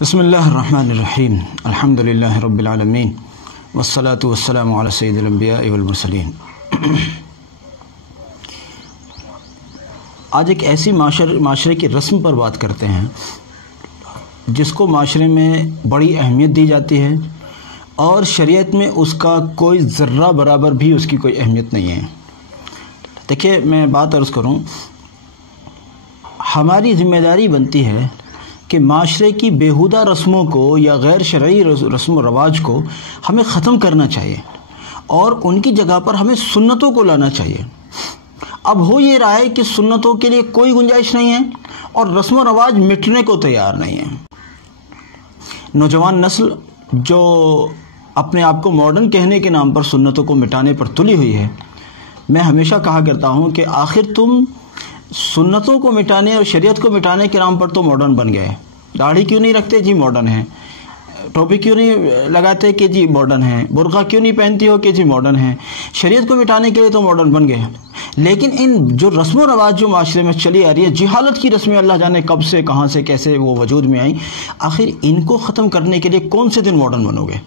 بسم اللہ الرحمن الرحیم الحمدللہ رب العالمین والصلاة والسلام علی سید الانبیاء والمرسلین۔ آج ایک ایسی معاشرے کی رسم پر بات کرتے ہیں جس کو معاشرے میں بڑی اہمیت دی جاتی ہے اور شریعت میں اس کا کوئی ذرہ برابر بھی اس کی کوئی اہمیت نہیں ہے۔ دیکھیے، میں بات عرض کروں، ہماری ذمہ داری بنتی ہے کہ معاشرے کی بیہودہ رسموں کو یا غیر شرعی رسم و رواج کو ہمیں ختم کرنا چاہیے اور ان کی جگہ پر ہمیں سنتوں کو لانا چاہیے۔ اب ہو یہ رہا ہے کہ سنتوں کے لیے کوئی گنجائش نہیں ہے اور رسم و رواج مٹنے کو تیار نہیں ہے۔ نوجوان نسل جو اپنے آپ کو ماڈرن کہنے کے نام پر سنتوں کو مٹانے پر تلی ہوئی ہے، میں ہمیشہ کہا کرتا ہوں کہ آخر تم سنتوں کو مٹانے اور شریعت کو مٹانے کے نام پر تو ماڈرن بن گئے۔ داڑھی کیوں نہیں رکھتے؟ جی ماڈرن ہیں۔ ٹوپی کیوں نہیں لگاتے؟ کہ جی ماڈرن ہیں۔ برقع کیوں نہیں پہنتی ہو؟ کہ جی ماڈرن ہیں۔ شریعت کو مٹانے کے لیے تو ماڈرن بن گئے۔ لیکن ان جو رسم و رواج جو معاشرے میں چلی آ رہی ہے، جہالت کی رسمیں اللہ جانے کب سے کہاں سے کیسے وہ وجود میں آئیں، آخر ان کو ختم کرنے کے لیے کون سے دن ماڈرن بنو گے؟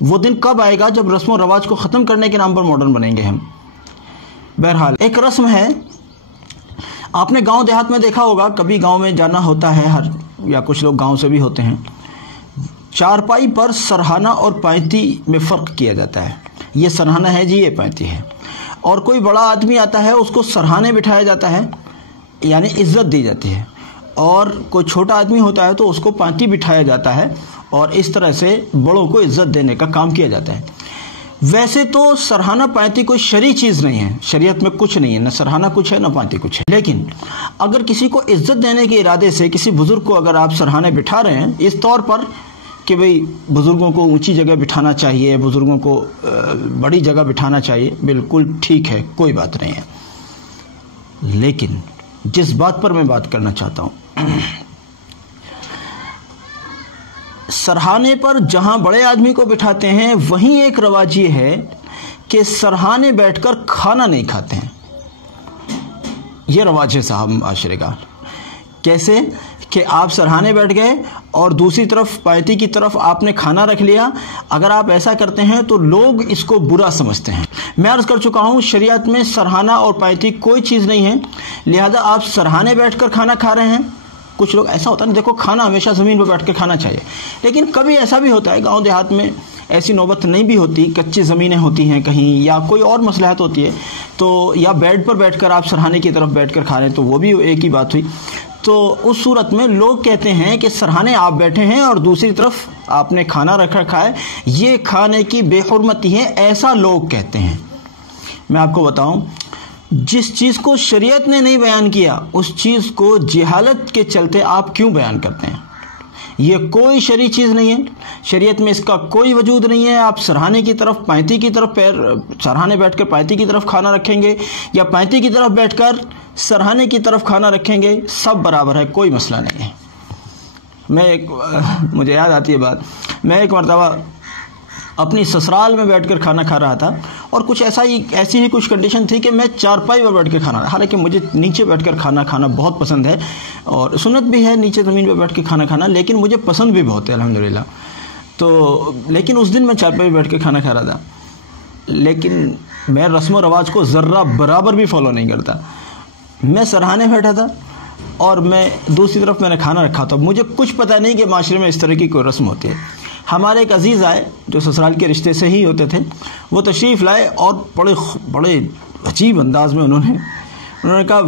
وہ دن کب آئے گا جب رسم و رواج کو ختم کرنے کے نام پر ماڈرن بنیں گے ہم؟ بہرحال ایک رسم ہے، آپ نے گاؤں دیہات میں دیکھا ہوگا، کبھی گاؤں میں جانا ہوتا ہے، یا کچھ لوگ گاؤں سے بھی ہوتے ہیں، چارپائی پر سرہانہ اور پائنتی میں فرق کیا جاتا ہے۔ یہ سرہانہ ہے جی، یہ پائنتی ہے۔ اور کوئی بڑا آدمی آتا ہے، اس کو سرہانے بٹھایا جاتا ہے، یعنی عزت دی جاتی ہے، اور کوئی چھوٹا آدمی ہوتا ہے تو اس کو پائنتی بٹھایا جاتا ہے، اور اس طرح سے بڑوں کو عزت دینے کا کام کیا جاتا ہے۔ ویسے تو سرہانہ پائنتی کوئی شرعی چیز نہیں ہے، شریعت میں کچھ نہیں ہے، نہ سرہانہ کچھ ہے نہ پائنتی کچھ ہے۔ لیکن اگر کسی کو عزت دینے کے ارادے سے کسی بزرگ کو اگر آپ سرہانے بٹھا رہے ہیں اس طور پر کہ بھئی بزرگوں کو اونچی جگہ بٹھانا چاہیے، بزرگوں کو بڑی جگہ بٹھانا چاہیے، بالکل ٹھیک ہے، کوئی بات نہیں ہے۔ لیکن جس بات پر میں بات کرنا چاہتا ہوں، سرہانے پر جہاں بڑے آدمی کو بٹھاتے ہیں وہیں ایک رواج یہ ہے کہ سرہانے بیٹھ کر کھانا نہیں کھاتے ہیں۔ یہ رواج ہے صاحب معاشرے کا۔ کیسے کہ آپ سرہانے بیٹھ گئے اور دوسری طرف پائنتی کی طرف آپ نے کھانا رکھ لیا۔ اگر آپ ایسا کرتے ہیں تو لوگ اس کو برا سمجھتے ہیں۔ میں عرض کر چکا ہوں، شریعت میں سرہانہ اور پائنتی کوئی چیز نہیں ہے، لہذا آپ سرہانے بیٹھ کر کھانا کھا رہے ہیں۔ کچھ لوگ ایسا ہوتا ہے، دیکھو کھانا ہمیشہ زمین پر بیٹھ کے کھانا چاہیے، لیکن کبھی ایسا بھی ہوتا ہے گاؤں دیہات میں ایسی نوبت نہیں بھی ہوتی، کچی زمینیں ہوتی ہیں کہیں، یا کوئی اور مصلحت ہوتی ہے، تو یا بیڈ پر بیٹھ کر آپ سرہانے کی طرف بیٹھ کر کھا رہے ہیں، تو وہ بھی ایک ہی بات ہوئی۔ تو اس صورت میں لوگ کہتے ہیں کہ سرہانے آپ بیٹھے ہیں اور دوسری طرف آپ نے کھانا رکھ رکھا ہے، یہ کھانے کی بے حرمتی ہے، ایسا لوگ کہتے ہیں۔ میں آپ کو بتاؤں، جس چیز کو شریعت نے نہیں بیان کیا اس چیز کو جہالت کے چلتے آپ کیوں بیان کرتے ہیں؟ یہ کوئی شرعی چیز نہیں ہے، شریعت میں اس کا کوئی وجود نہیں ہے۔ آپ سرہانے کی طرف پائنتی کی طرف سرہانے بیٹھ کر پائنتی کی طرف کھانا رکھیں گے یا پائنتی کی طرف بیٹھ کر سرہانے کی طرف کھانا رکھیں گے، سب برابر ہے، کوئی مسئلہ نہیں ہے۔ مجھے یاد آتی ہے بات، میں ایک مرتبہ اپنی سسرال میں بیٹھ کر کھانا کھا رہا تھا، اور کچھ ایسی ہی کچھ کنڈیشن تھی کہ میں چارپائی پر بیٹھ کے کھانا، حالانکہ مجھے نیچے بیٹھ کر کھانا بہت پسند ہے اور سنت بھی ہے نیچے زمین پہ بیٹھ کے کھانا کھانا، لیکن مجھے پسند بھی بہت ہے الحمدللہ۔ لیکن اس دن میں چارپائی پہ بیٹھ کے کھانا کھا رہا تھا، لیکن میں رسم و رواج کو ذرہ برابر بھی فالو نہیں کرتا۔ میں سرہانے بیٹھا تھا اور میں دوسری طرف میں نے کھانا رکھا تھا، مجھے کچھ پتہ نہیں کہ معاشرے میں اس طرح کی کوئی رسم ہوتی ہے۔ ہمارے ایک عزیز آئے جو سسرال کے رشتے سے ہی ہوتے تھے، وہ تشریف لائے اور بڑے عجیب انداز میں انہوں نے کہا،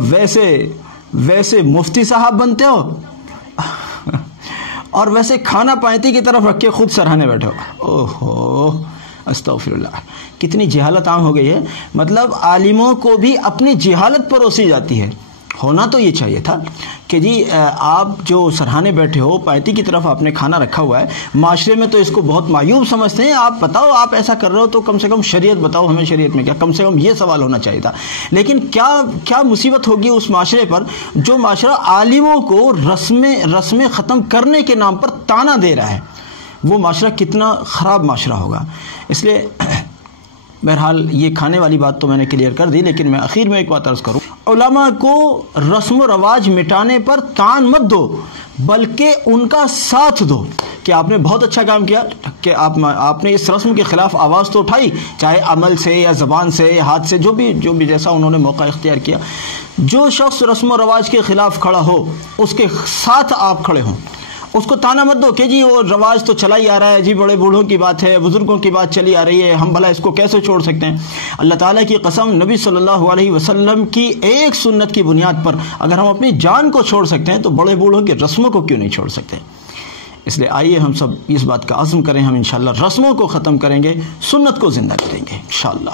ویسے مفتی صاحب بنتے ہو اور ویسے کھانا پائنتی کی طرف رکھ کے خود سرہانے بیٹھے ہو۔ اوہو، استغفر اللہ، کتنی جہالت عام ہو گئی ہے۔ مطلب عالموں کو بھی اپنی جہالت پروسی جاتی ہے۔ ہونا تو یہ چاہیے تھا کہ جی آپ جو سرہانے بیٹھے ہو، پائنتی کی طرف آپ نے کھانا رکھا ہوا ہے، معاشرے میں تو اس کو بہت معیوب سمجھتے ہیں، آپ بتاؤ آپ ایسا کر رہے ہو تو کم سے کم شریعت بتاؤ ہمیں، شریعت میں کیا، کم سے کم یہ سوال ہونا چاہیے تھا۔ لیکن کیا مصیبت ہوگی اس معاشرے پر جو معاشرہ عالموں کو رسمیں ختم کرنے کے نام پر تانا دے رہا ہے، وہ معاشرہ کتنا خراب معاشرہ ہوگا۔ اس لیے بہرحال یہ کھانے والی بات تو میں نے کلیئر کر دی، لیکن میں آخر میں ایک بات عرض کروں، علماء کو رسم و رواج مٹانے پر تان مت دو، بلکہ ان کا ساتھ دو کہ آپ نے بہت اچھا کام کیا کہ آپ نے اس رسم کے خلاف آواز تو اٹھائی، چاہے عمل سے یا زبان سے یا ہاتھ سے، جو بھی جیسا انہوں نے موقع اختیار کیا. جو شخص رسم و رواج کے خلاف کھڑا ہو اس کے ساتھ آپ کھڑے ہوں. اس کو تانا مت دو کہ جی وہ رواج تو چلا ہی آ رہا ہے، جی بڑے بوڑھوں کی بات ہے، بزرگوں کی بات چلی آ رہی ہے، ہم بھلا اس کو کیسے چھوڑ سکتے ہیں. اللہ تعالیٰ کی قسم، نبی صلی اللہ علیہ وسلم کی ایک سنت کی بنیاد پر اگر ہم اپنی جان کو چھوڑ سکتے ہیں تو بڑے بوڑھوں کی رسموں کو کیوں نہیں چھوڑ سکتے. اس لیے آئیے ہم سب اس بات کا عزم کریں، ہم انشاءاللہ رسموں کو ختم کریں گے، سنت کو زندہ کریں گے انشاءاللہ.